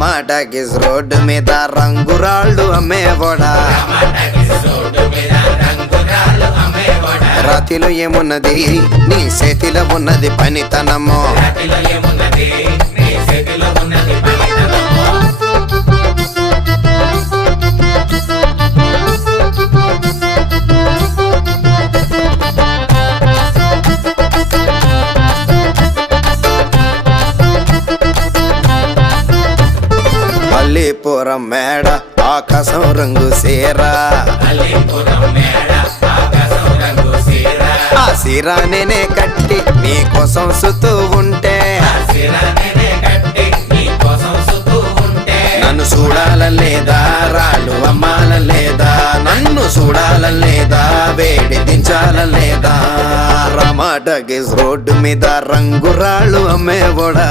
టమాటాకిస్ road మీద రంగురాళ్ళు అమ్మేవాడా రాతిలో ఏమున్నది నీ చేతిలో ఉన్నది పనితనము అల్లీపురం మేడ ఆకాశం రంగు సీరా ఆ సీరా నేనే కట్టి నీ కోసం సుతూ ఉంటే నన్ను చూడాలలేదా రాళ్ళు అమ్మాలలేదా నన్ను చూడాలలేదా వేడి దించాలలేదా టమాటాకిస్ రోడ్డు మీద రంగురాళ్ళు అమ్మేవాడా